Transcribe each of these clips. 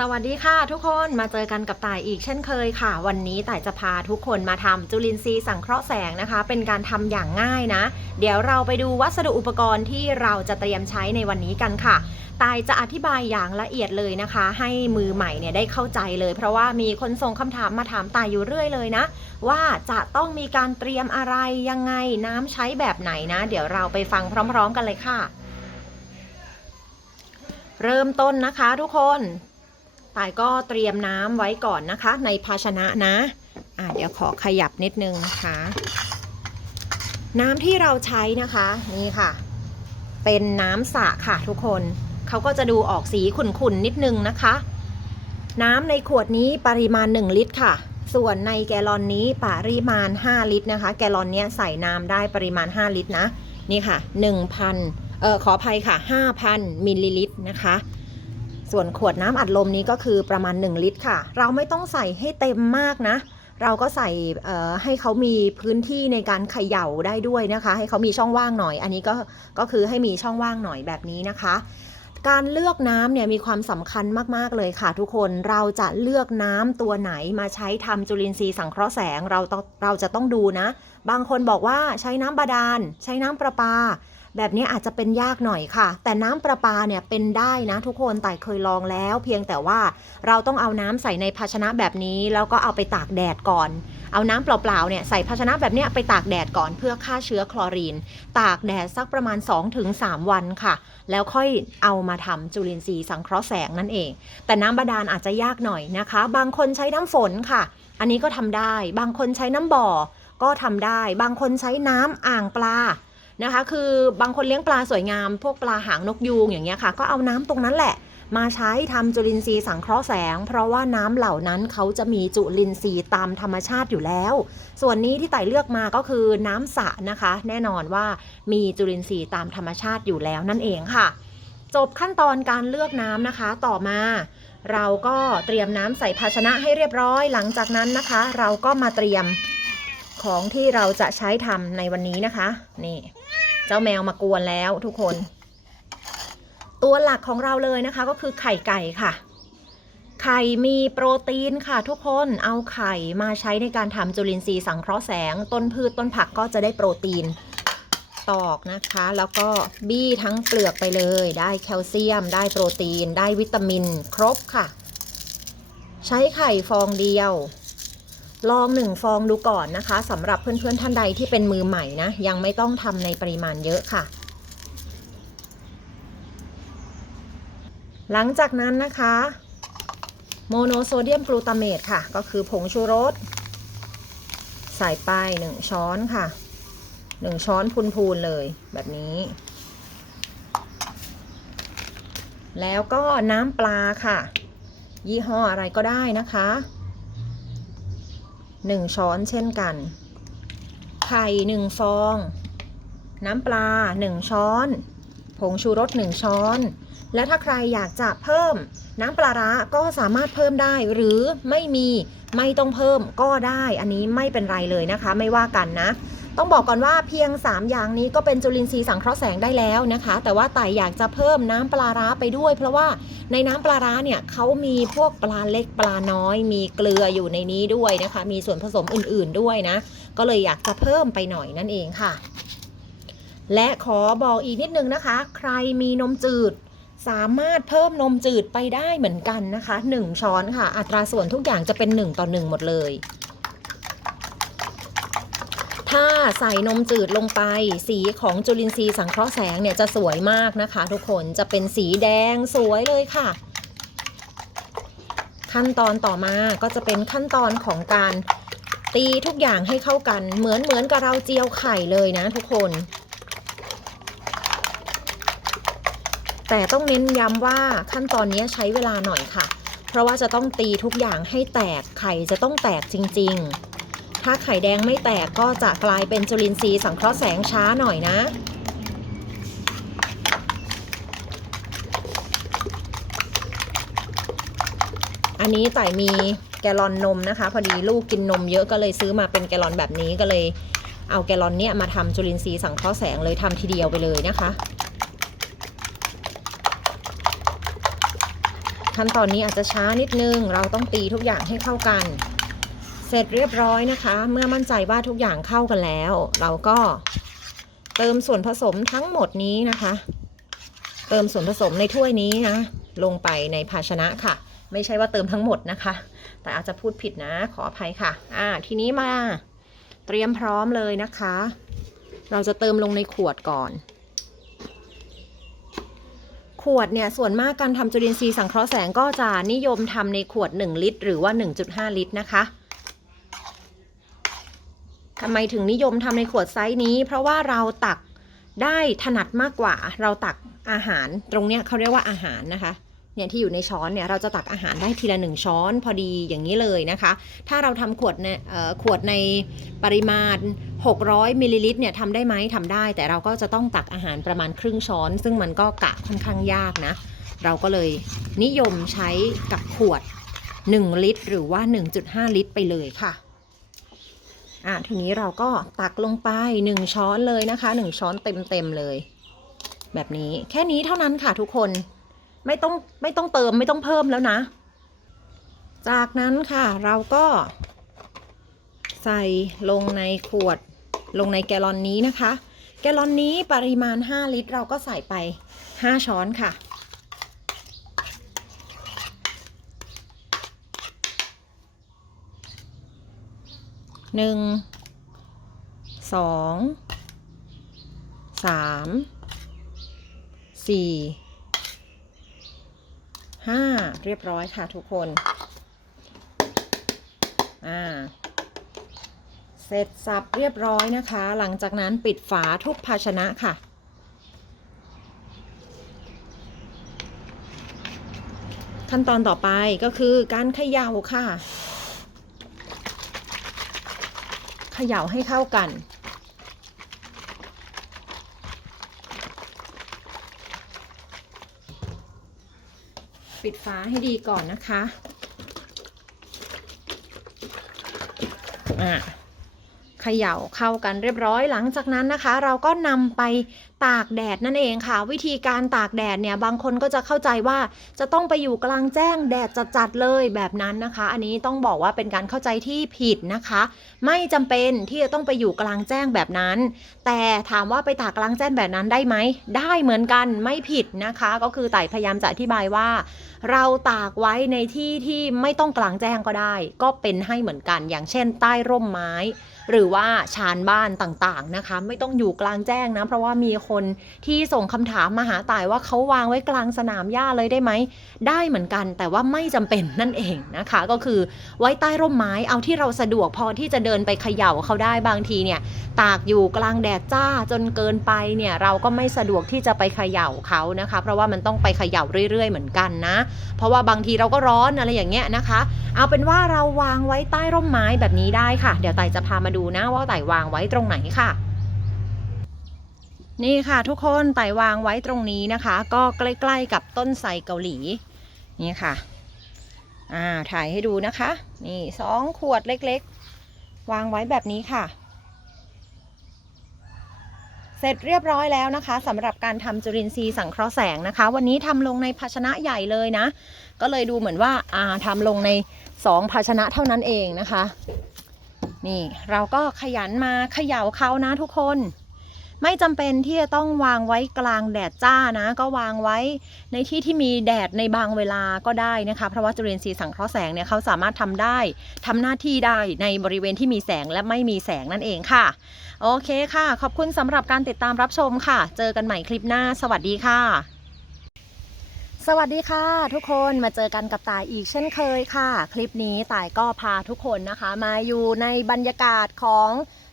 สวัสดีค่ะทุกคนมาเจอกันกับต่ายอีกเช่นเคยค่ะ วันนี้ต่ายจะพาทุกคนมาทำจุลินทรีย์สังเคราะห์แสงนะคะ เป็นการทำอย่างง่ายนะ เดี๋ยวเราไปดูวัสดุอุปกรณ์ที่เราจะเตรียมใช้ในวันนี้กันค่ะตายจะอธิบายอย่างละเอียดเลยนะคะ ให้มือใหม่เนี่ยได้เข้าใจเลย เพราะว่ามีคนส่งคำถามมาถามตายอยู่เรื่อยเลยนะ ว่าจะต้องมีการเตรียมอะไรยังไงน้ำใช้แบบไหนนะ เดี๋ยวเราไปฟังพร้อม ๆ กันเลยค่ะ เริ่มต้นนะคะทุกคน ตายก็เตรียมน้ำไว้ก่อนนะคะ ในภาชนะนะอะเดี๋ยวขอขยับนิดนึงนะคะ น้ำที่เราใช้นะคะนี่ค่ะ เป็นน้ำสระค่ะทุกคนเขาก็จะดูออกสีขุ่นๆนิดนึงนะคะ น้ำในขวดนี้ปริมาณ 1 ลิตรค่ะ ส่วนในแกลลอนนี้ปริมาณ 5 ลิตรนะคะ แกลลอนเนี้ยใส่น้ำได้ปริมาณ 5 ลิตรนะนี่ค่ะ 1,000เออขออภัยค่ะ 5,000มิลลิลิตรนะคะ ส่วนขวดน้ำอัดลมนี้ก็คือประมาณ 1 ลิตรค่ะ เราไม่ต้องใส่ให้เต็มมากนะ เราก็ใส่ให้เขามีพื้นที่ในการเขย่าได้ด้วยนะคะ ให้เขามีช่องว่างหน่อย อันนี้ก็ก็คือให้มีช่องว่างหน่อยแบบนี้นะคะ การเลือกน้ำเนี่ยมีความสำคัญมากๆเลยค่ะ ทุกคนเราจะเลือกน้ำตัวไหนมาใช้ทำจุลินทรีย์สังเคราะห์แสงเราต้องเราจะต้องดูนะ บางคนบอกว่าใช้น้ำบาดาลใช้น้ำประปา แบบนี้อาจจะเป็นยากหน่อยค่ะ แต่น้ำประปาเนี่ยเป็นได้นะทุกคนแต่เคยลองแล้ว เพียงแต่ว่าเราต้องเอาน้ำใส่ในภาชนะแบบนี้ แล้วก็เอาไปตากแดดก่อน เอาน้ำเปล่าๆเนี่ยใส่ภาชนะแบบนี้ไปตากแดดก่อนเพื่อฆ่าเชื้อคลอรีน ตากแดดสักประมาณ 2-3 วันค่ะ แล้วค่อยเอามาทำจุลินทรีย์สังเคราะห์แสงนั่นเอง แต่น้ำบาดาลอาจจะยากหน่อยนะคะ บางคนใช้น้ำฝนค่ะ อันนี้ก็ทำได้ บางคนใช้น้ำบ่อก็ทำได้ บางคนใช้น้ำอ่างปลา นะคะ คือบางคนเลี้ยงปลาสวยงาม พวกปลาหางนกยูงอย่างเงี้ยค่ะ ก็เอาน้ำตรงนั้นแหละ มาใช้ทำจุลินทรีย์สังเคราะห์แสง เพราะว่าน้ำเหล่านั้นเขาจะมีจุลินทรีย์ตามธรรมชาติอยู่แล้ว ส่วนนี้ที่ไต่เลือกมาก็คือน้ำสระนะคะ แน่นอนว่ามีจุลินทรีย์ตามธรรมชาติอยู่แล้วนั่นเองค่ะ จบขั้นตอนการเลือกน้ำนะคะ ต่อมาเราก็เตรียมน้ำใส่ภาชนะให้เรียบร้อย หลังจากนั้นนะคะ เราก็มาเตรียมของที่เราจะใช้ทำในวันนี้นะคะ นี่ เจ้าแมวมากวนแล้วทุกคน ตัวหลักของเราเลยนะคะก็คือไข่ไก่ค่ะ ไข่มีโปรตีนค่ะ ทุกคนเอาไข่มาใช้ในการทำจุลินทรีย์สังเคราะห์แสง ต้นพืชต้นผักก็จะได้โปรตีนตอกนะคะ แล้วก็บี้ทั้งเปลือกไปเลย ได้แคลเซียม ได้โปรตีน ได้วิตามิน ครบค่ะ ใช้ไข่ฟองเดียว ลองหนึ่งฟองดูก่อนนะคะสำหรับเพื่อนๆท่านใดที่เป็นมือใหม่นะ ยังไม่ต้องทำในปริมาณเยอะค่ะ หลังจากนั้นนะคะ โมโนโซเดียมกลูตาเมตค่ะ ก็คือผงชูรส ใส่ไปหนึ่งช้อนค่ะหนึ่งช้อนพูนๆเลยแบบนี้ แล้วก็น้ำปลาค่ะ ยี่ห้ออะไรก็ได้นะคะ หนึ่งช้อนเช่นกัน ไข่หนึ่งฟอง น้ำปลาหนึ่งช้อน ผงชูรสหนึ่งช้อน และถ้าใครอยากจะเพิ่ม น้ำปลาร้าก็สามารถเพิ่มได้หรือไม่มีไม่ต้องเพิ่มก็ได้ อันนี้ไม่เป็นไรเลยนะคะ ไม่ว่ากันนะ ต้องบอกก่อนว่าเพียง 3 อย่างนี้ก็เป็นจุลินทรีย์สังเคราะห์แสงได้แล้วนะคะ แต่ว่าไต่อยากจะเพิ่มน้ำปลาร้าไปด้วย เพราะว่าในน้ำปลาร้าเนี่ยเขามีพวกปลาเล็กปลาน้อย มีเกลืออยู่ในนี้ด้วยนะคะ มีส่วนผสมอื่นๆด้วยนะ ก็เลยอยากจะเพิ่มไปหน่อยนั่นเองค่ะ และขอบอกอีกนิดนึงนะคะ ใครมีนมจืดสามารถเพิ่มนมจืดไปได้เหมือนกันนะคะ 1 ช้อนค่ะ อัตราส่วนทุกอย่างจะเป็น 1 ต่อ 1 หมดเลย ถ้าใส่นมจืดลงไป สีของจุลินทรีย์สังเคราะห์แสงเนี่ยจะสวยมากนะคะ ทุกคนจะเป็นสีแดงสวยเลยค่ะ ขั้นตอนต่อมาก็จะเป็นขั้นตอนของการตีทุกอย่างให้เข้ากันเหมือนเหมือนกับเราเจียวไข่เลยนะทุกคน แต่ต้องเน้นย้ำว่าขั้นตอนนี้ใช้เวลาหน่อยค่ะ เพราะว่าจะต้องตีทุกอย่างให้แตกไข่จะต้องแตกจริง ๆ ถ้าไข่แดงไม่แตกก็จะกลายเป็นจุลินทรีย์สังเคราะห์แสงช้าหน่อยนะอันนี้ไต่มีแกลลอนนมนะคะ พอดีลูกกินนมเยอะก็เลยซื้อมาเป็นแกลลอนแบบนี้ก็เลยเอาแกลลอนเนี้ยมาทำจุลินทรีย์สังเคราะห์แสงเลยทำทีเดียวไปเลยนะคะ ขั้นตอนนี้อาจจะช้านิดนึงเราต้องตีทุกอย่างให้เข้ากัน เสร็จเรียบร้อยนะคะ เมื่อมั่นใจว่าทุกอย่างเข้ากันแล้ว เราก็เติมส่วนผสมทั้งหมดนี้นะคะ เติมส่วนผสมในถ้วยนี้นะลงไปในภาชนะค่ะ ไม่ใช่ว่าเติมทั้งหมดนะคะ แต่อาจจะพูดผิดนะขออภัยค่ะ อ่า ทีนี้มาเตรียมพร้อมเลยนะคะ เราจะเติมลงในขวดก่อน ขวดเนี่ยส่วนมากการทำจุลินทรีย์สังเคราะห์แสงก็จะนิยมทำในขวด 1 ลิตร หรือว่า 1.5 ลิตรนะคะ ทำไมถึงนิยมทำในขวดไซส์นี้ เพราะว่าเราตักได้ถนัดมากกว่า เราตักอาหารตรงเนี้ยเขาเรียกว่าอาหารนะคะเนี่ยที่อยู่ในช้อนเนี่ยเราจะตักอาหารได้ทีละหนึ่งช้อนพอดีอย่างนี้เลยนะคะ ถ้าเราทำขวดในเอ่อขวดในปริมาณ 600มิลลิลิตรเนี่ยทำได้ไหมทำได้ แต่เราก็จะต้องตักอาหารประมาณครึ่งช้อน ซึ่งมันก็กะค่อนข้างยากนะ เราก็เลยนิยมใช้กับขวด 1 ลิตร หรือว่า 1.5 ลิตรไปเลยค่ะ อะทีนี้เราก็ตักลงไป 1 ช้อนเลยนะคะ 1 ช้อนเต็มๆเลย แบบนี้แค่นี้เท่านั้นค่ะทุกคนไม่ต้องไม่ต้องเติมไม่ต้องเพิ่มแล้วนะ จากนั้นค่ะเราก็ใส่ลงในขวดลงในแกลอนนี้นะคะ แกลลอนนี้ปริมาณ 5 ลิตร เราก็ใส่ไป 5 ช้อนค่ะ หนึ่งสองสามสี่ห้าเรียบร้อยค่ะทุกคน อ่า เสร็จสับเรียบร้อยนะคะ หลังจากนั้นปิดฝาทุกภาชนะค่ะ ขั้นตอนต่อไปก็คือการเขย่าค่ะ เขย่าให้เข้ากัน ปิดฝาให้ดีก่อนนะคะ อะเขย่าเข้ากันเรียบร้อยหลังจากนั้นนะคะ เราก็นำไป ตากแดดนั่นเองค่ะ วิธีการตากแดดเนี่ยบางคนก็จะเข้าใจว่าจะต้องไปอยู่กลางแจ้งแดดจัดๆเลยแบบนั้นนะคะ อันนี้ต้องบอกว่าเป็นการเข้าใจที่ผิดนะคะ ไม่จำเป็นที่จะต้องไปอยู่กลางแจ้งแบบนั้น แต่ถามว่าไปตากกลางแจ้งแบบนั้นได้ไหมได้เหมือนกันไม่ผิดนะคะ ก็คือไต่พยายามจะอธิบายว่า เราตากไว้ในที่ที่ไม่ต้องกลางแจ้งก็ได้ ก็เป็นให้เหมือนกัน อย่างเช่น ใต้ร่มไม้ หรือว่าชานบ้านต่างๆนะคะ ไม่ต้องอยู่กลางแจ้งนะ เพราะว่ามีคนที่ส่งคำถามมาหาต่ายว่าเขาวางไว้กลางสนามหญ้าเลยได้ไหม ได้เหมือนกัน แต่ว่าไม่จำเป็นนั่นเองนะคะ ก็คือไว้ใต้ร่มไม้เอาที่เราสะดวกพอที่จะเดินไปเขย่าเขาได้บางทีเนี่ยตากอยู่กลางแดดจ้าจนเกินไปเนี่ยเราก็ไม่สะดวกที่จะไปเขย่าเขานะคะ เพราะว่ามันต้องไปเขย่าเรื่อยๆ เหมือนกันนะเพราะว่าบางทีเราก็ร้อนอะไรอย่างเงี้ยนะคะ เอาเป็นว่าเราวางไว้ใต้ร่มไม้แบบนี้ได้ค่ะ เดี๋ยวไต่จะพามาดูนะว่าไต่วางไว้ตรงไหนค่ะนี่ค่ะทุกคนไต่วางไว้ตรงนี้นะคะ ก็ใกล้ๆกับต้นไทรเกาหลี นี่ค่ะ อ่าถ่ายให้ดูนะคะ นี่สองขวดเล็กๆ วางไว้แบบนี้ค่ะ เสร็จเรียบร้อยแล้วนะคะสำหรับการทำจุลินทรีย์สังเคราะห์แสงนะคะ วันนี้ทำลงในภาชนะใหญ่เลยนะ ก็เลยดูเหมือนว่าอ่าทำลงในสองภาชนะเท่านั้นเองนะคะ นี่เราก็ขยันมาเขย่าเขานะทุกคน ไม่จำเป็นที่จะต้องวางไว้กลางแดดจ้านะ ก็วางไว้ในที่ที่มีแดดในบางเวลาก็ได้นะคะ เพราะว่าจุลินทรีย์สังเคราะห์แสงเนี่ยเขาสามารถทำได้ทำหน้าที่ได้ในบริเวณที่มีแสงและไม่มีแสงนั่นเองค่ะ โอเคค่ะ ขอบคุณสำหรับการติดตามรับชมค่ะ เจอกันใหม่คลิปหน้า สวัสดีค่ะสวัสดีค่ะ ทุกคนมาเจอกันกับตายอีกเช่นเคยค่ะ คลิปนี้ตายก็พาทุกคนนะคะ มาอยู่ในบรรยากาศของ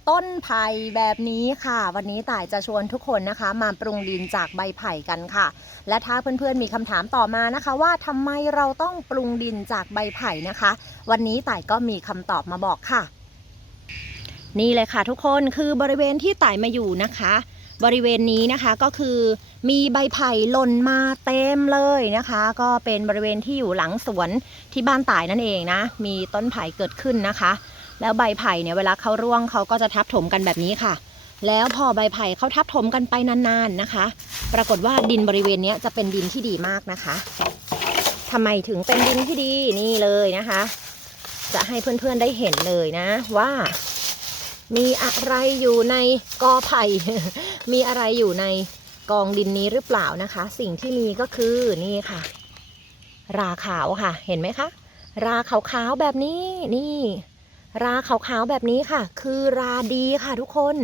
ต้นไผ่แบบนี้ค่ะ วันนี้ต่ายจะชวนทุกคนนะคะ มาปรุงดินจากใบไผ่กันค่ะ และถ้าเพื่อนๆมีคำถามต่อมานะคะ ว่าทำไมเราต้องปรุงดินจากใบไผ่นะคะ วันนี้ต่ายก็มีคำตอบมาบอกค่ะ นี่เลยค่ะทุกคนคือบริเวณที่ต่ายมาอยู่นะคะ บริเวณนี้นะคะก็คือมีใบไผ่หล่นมาเต็มเลยนะคะ ก็เป็นบริเวณที่อยู่หลังสวนที่บ้านต่ายนั่นเองนะ มีต้นไผ่เกิดขึ้นนะคะ แล้วใบไผ่เนี่ยเวลาเขาร่วงเขาก็จะทับถมกันแบบนี้ค่ะ แล้วพอใบไผ่เขาทับถมกันไปนานๆนะคะ ปรากฏว่าดินบริเวณนี้จะเป็นดินที่ดีมากนะคะทำไมถึงเป็นดินที่ดีนี่เลยนะคะ จะให้เพื่อนๆได้เห็นเลยนะว่า มีอะไรอยู่ในกอไผ่ มีอะไรอยู่ในกองดินนี้หรือเปล่านะคะ สิ่งที่มีก็คือนี่ค่ะ ราขาวค่ะ เห็นไหมคะ ราขาวๆแบบนี้นี่ ราขาวๆแบบนี้ค่ะ คือราดีค่ะทุกคน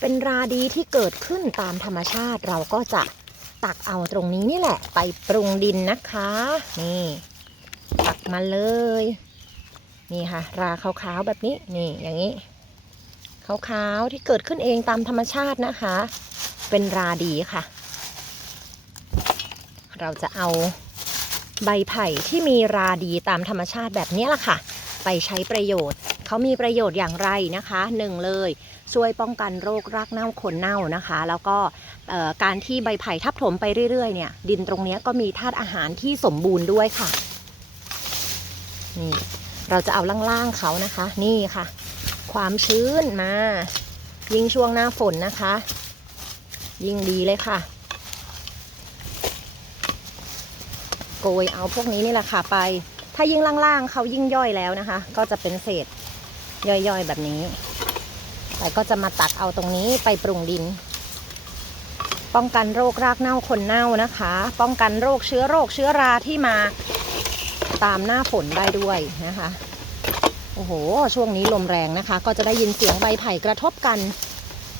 เป็นราดีที่เกิดขึ้นตามธรรมชาติเราก็จะตักเอาตรงนี้นี่แหละ ไปปรุงดินนะคะ นี่ ตักมาเลย นี่ค่ะ ราขาวๆแบบนี้นี่อย่างนี้ขาวๆที่เกิดขึ้นเองตามธรรมชาตินะคะ เป็นราดีค่ะ เราจะเอาใบไผ่ที่มีราดีตามธรรมชาติแบบนี้ล่ะค่ะ ไปใช้ประโยชน์ เขามีประโยชน์อย่างไรนะคะหนึ่งเลยช่วยป้องกันโรครากเน่าขนเน่านะคะ แล้วก็การที่ใบไผ่ทับถมไปเรื่อยๆเนี่ยดินตรงเนี้ยก็มีธาตุอาหารที่สมบูรณ์ด้วยค่ะนี่เราจะเอาล่างๆเขานะคะ นี่ค่ะ ความชื้นมา ยิ่งช่วงหน้าฝนนะคะ ยิ่งดีเลยค่ะ โกยเอาพวกนี้นี่แหละค่ะไป ถ้ายิ่งล่างๆเขายิ่งย่อยแล้วนะคะ ก็จะเป็นเศษย่อยๆแบบนี้ แต่ก็จะมาตักเอาตรงนี้ไปปรุงดิน ป้องกันโรครากเน่าคนเน่านะคะ ป้องกันโรคเชื้อโรคเชื้อราที่มาตามหน้าฝนได้ด้วยนะคะ โอ้โห ช่วงนี้ลมแรงนะคะ ก็จะได้ยินเสียงใบไผ่กระทบกัน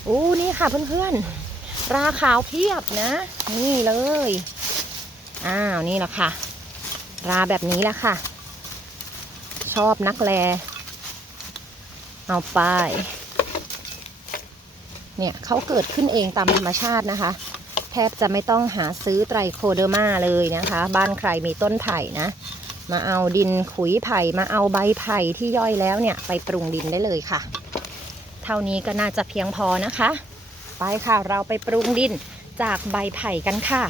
อู้นี่ค่ะเพื่อนๆ ราขาวเพียบนะ นี่เลย อ้าว นี่แหละค่ะ ราแบบนี้แหละค่ะ ชอบนักแล เอาไป เนี่ยเขาเกิดขึ้นเองตามธรรมชาตินะคะ แทบจะไม่ต้องหาซื้อไตรโคเดอร์มาเลยนะคะ บ้านใครมีต้นไผ่นะ มาเอาดินขุยไผ่มาเอาใบไผ่ที่ย่อยแล้วเนี่ยไปปรุงดินได้เลยค่ะ เท่านี้ก็น่าจะเพียงพอนะคะ ไปค่ะเราไปปรุงดินจากใบไผ่กันค่ะ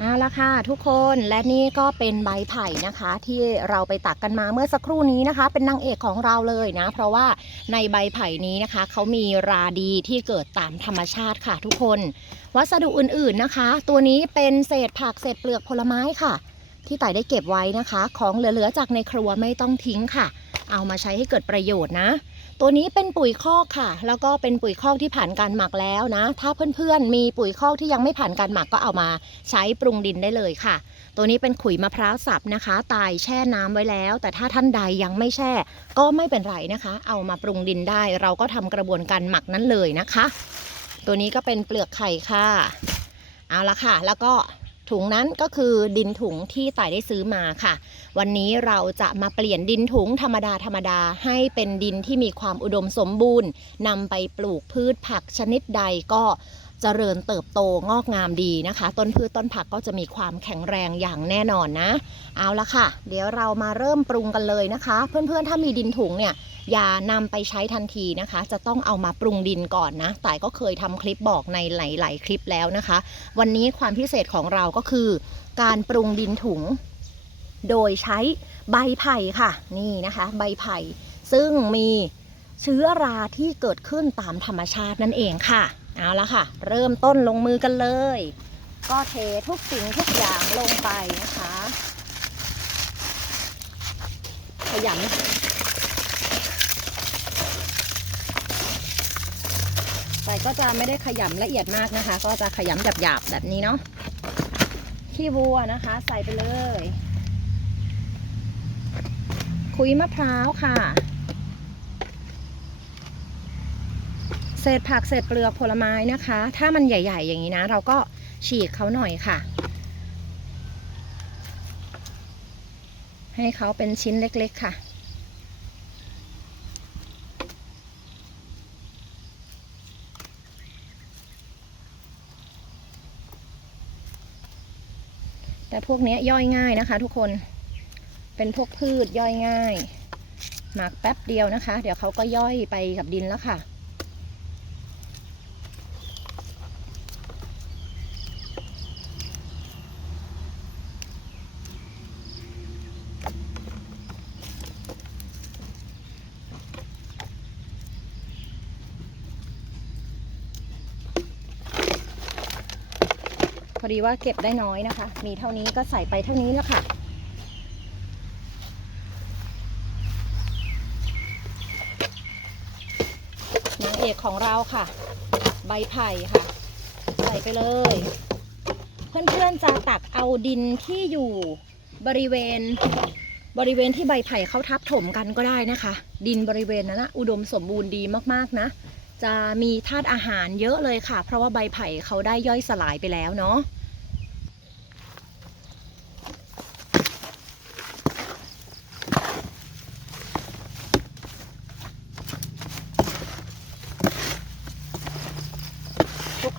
เอาละค่ะทุกคนและนี่ก็เป็นใบไผ่นะคะ ที่เราไปตักกันมาเมื่อสักครู่นี้นะคะ เป็นนางเอกของเราเลยนะ เพราะว่าในใบไผ่นี้นะคะเขามีราดีที่เกิดตามธรรมชาติค่ะ ทุกคน วัสดุอื่นๆนะคะ ตัวนี้เป็นเศษผักเศษเปลือกผลไม้ค่ะ ที่ไต่ได้เก็บไว้นะคะ ของเหลือๆจากในครัวไม่ต้องทิ้งค่ะ เอามาใช้ให้เกิดประโยชน์นะ ตัวนี้เป็นปุ๋ยคอกค่ะ แล้วก็เป็นปุ๋ยคอกที่ผ่านการหมักแล้วนะ ถ้าเพื่อนๆ มีปุ๋ยคอกที่ยังไม่ผ่านการหมักก็เอามาใช้ปรุงดินได้เลยค่ะ ตัวนี้เป็นขุยมะพร้าวสับนะคะ ตายแช่น้ำไว้แล้ว แต่ถ้าท่านใดยังไม่แช่ ก็ไม่เป็นไรนะคะ เอามาปรุงดินได้ เราก็ทำกระบวนการหมักนั้นเลยนะคะ ตัวนี้ก็เป็นเปลือกไข่ค่ะ เอาละค่ะ แล้วก็ ถุงนั้นก็คือดินถุงที่ต่ายได้ซื้อมาค่ะ วันนี้เราจะมาเปลี่ยนดินถุงธรรมดาธรรมดาให้เป็นดินที่มีความอุดมสมบูรณ์นำไปปลูกพืชผักชนิดใดก็ เจริญเติบโตงอกงามดีนะคะ ต้นพืชต้นผักก็จะมีความแข็งแรงอย่างแน่นอนนะ เอาละค่ะ เดี๋ยวเรามาเริ่มปรุงกันเลยนะคะ เพื่อนๆถ้ามีดินถุงเนี่ยอย่านำไปใช้ทันทีนะคะ จะต้องเอามาปรุงดินก่อนนะ แต่ก็เคยทำคลิปบอกในหลาย ๆ คลิปแล้วนะคะ วันนี้ความพิเศษของเราก็คือ การปรุงดินถุง โดยใช้ใบไผ่ค่ะ นี่นะคะ ใบไผ่ซึ่งมีเชื้อราที่เกิดขึ้นตามธรรมชาตินั่นเองค่ะ เอาละค่ะ เริ่มต้นลงมือกันเลย ก็เททุกสิ่งทุกอย่างลงไปนะคะขยำแต่ก็จะไม่ได้ขยำละเอียดมากนะคะ ก็จะขยำหยาบๆแบบนี้เนาะขี้วัวนะคะ ใส่ไปเลย คุยมะพร้าวค่ะ ศษผักเศษเปลือกผลไม้นะคะ ถ้ามันใหญ่ ๆ อย่างนี้นะ เราก็ฉีกเขาหน่อยค่ะ ให้เขาเป็นชิ้นเล็ก ๆ ค่ะ แต่พวกนี้ย่อยง่ายนะคะ ทุกคนเป็นพวกพืชย่อยง่าย หมักแป๊บเดียวนะคะ เดี๋ยวเขาก็ย่อยไปกับดินแล้วค่ะ อดีว่าเก็บได้น้อยนะคะ มีเท่านี้ก็ใส่ไปเท่านี้แล้วค่ะ นางเอกของเราค่ะ ใบไผ่ค่ะ ใส่ไปเลย เพื่อนๆจะตักเอาดินที่อยู่บริเวณบริเวณที่ใบไผ่เขาทับถมกันก็ได้นะคะ ดินบริเวณนั้นนะอุดมสมบูรณ์ดีมากๆนะ จะมีธาตุอาหารเยอะเลยค่ะ เพราะว่าใบไผ่เขาได้ย่อยสลายไปแล้วเนาะ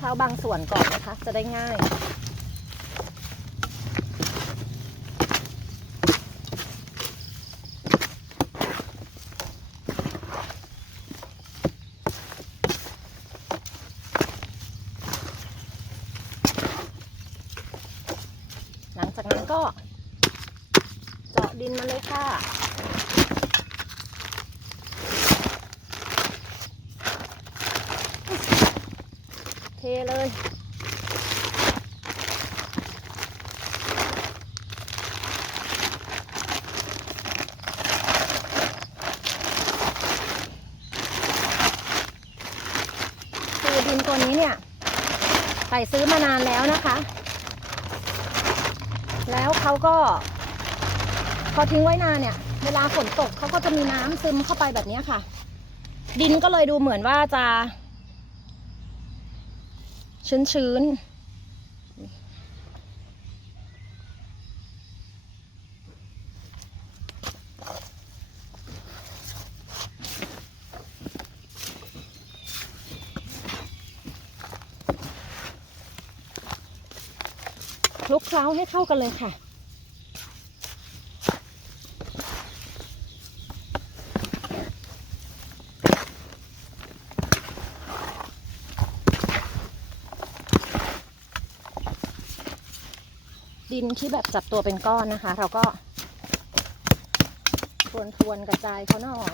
คลุกเคล้าบางส่วนก่อนนะคะ จะได้ง่าย หลังจากนั้นก็ เจาะดินมาเลยค่ะ เลยคือดินตัวนี้เนี่ยไต่ซื้อมานานแล้วนะคะ แล้วเขาก็ พอทิ้งไว้นานเนี่ย เวลาฝนตกเขาก็จะมีน้ำซึมเข้าไปแบบนี้ค่ะ ดินก็เลยดูเหมือนว่าจะ ชื้นๆคลุกเคล้าให้เข้ากันเลยค่ะ ดินที่แบบจับตัวเป็นก้อนนะคะ เราก็ทวนทวนๆกระจายเขาหน่อย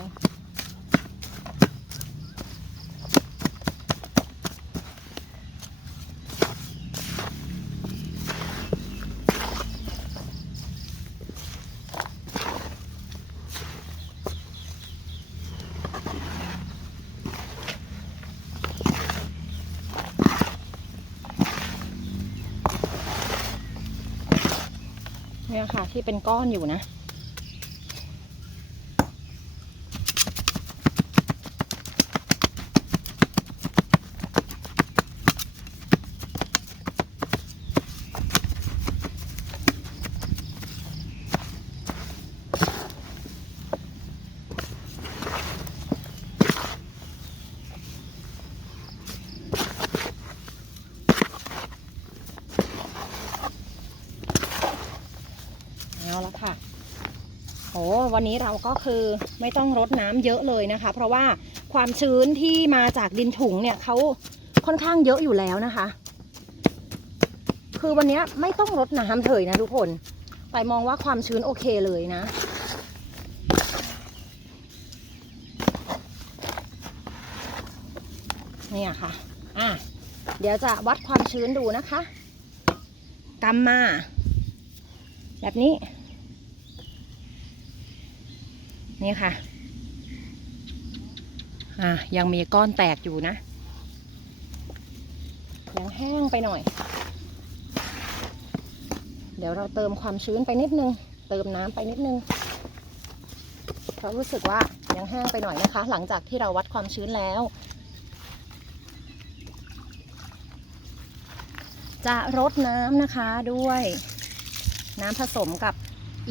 ที่เป็นก้อนอยู่นะ วันนี้เราก็คือไม่ต้องรดน้ำเยอะเลยนะคะ เพราะว่าความชื้นที่มาจากดินถุงเนี่ยเขาค่อนข้างเยอะอยู่แล้วนะคะ คือวันนี้ไม่ต้องรดน้ำเลยนะทุกคน ไปมองว่าความชื้นโอเคเลยนะ เนี่ยค่ะ อะ เดี๋ยวจะวัดความชื้นดูนะคะกำมา แบบนี้ นี่ค่ะ อะยังมีก้อนแตกอยู่นะ ยังแห้งไปหน่อย เดี๋ยวเราเติมความชื้นไปนิดนึง เติมน้ำไปนิดนึง เพราะรู้สึกว่ายังแห้งไปหน่อยนะคะ หลังจากที่เราวัดความชื้นแล้วจะรดน้ำนะคะด้วยน้ำผสมกับ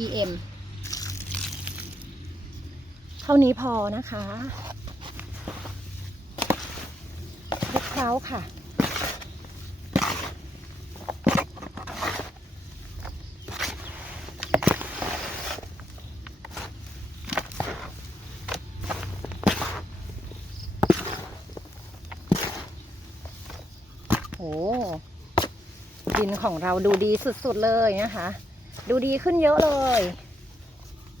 EM เท่านี้พอนะคะคลุกเคล้าค่ะ โอ้ดินของเราดูดีสุดๆเลยนะคะ ดูดีขึ้นเยอะเลย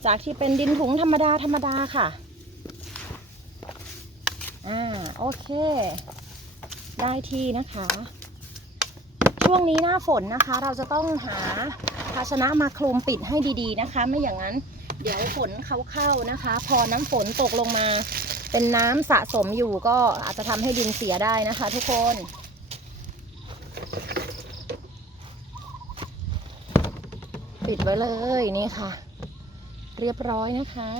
จากที่เป็นดินถุงธรรมดาธรรมดาค่ะ อ่าโอเค ได้ที่นะคะ ช่วงนี้หน้าฝนนะคะ เราจะต้องหาภาชนะมาคลุมปิดให้ดีๆนะคะ ไม่อย่างนั้นเดี๋ยวฝนเขาเข้านะคะ พอน้ำฝนตกลงมา เป็นน้ำสะสมอยู่ก็อาจจะทำให้ดินเสียได้นะคะ ทุกคนปิดไว้เลยนี่ค่ะ เรียบร้อยนะคะ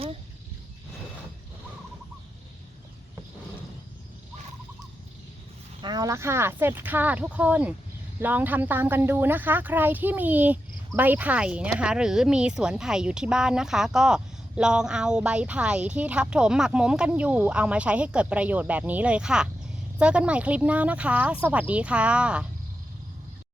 เอาละค่ะ เสร็จค่ะทุกคนลองทำตามกันดูนะคะ ใครที่มีใบไผ่นะคะ หรือมีสวนไผ่อยู่ที่บ้านนะคะ ก็ลองเอาใบไผ่ที่ทับถมหมักหมมกันอยู่ เอามาใช้ให้เกิดประโยชน์แบบนี้เลยค่ะ เจอกันใหม่คลิปหน้านะคะ สวัสดีค่ะ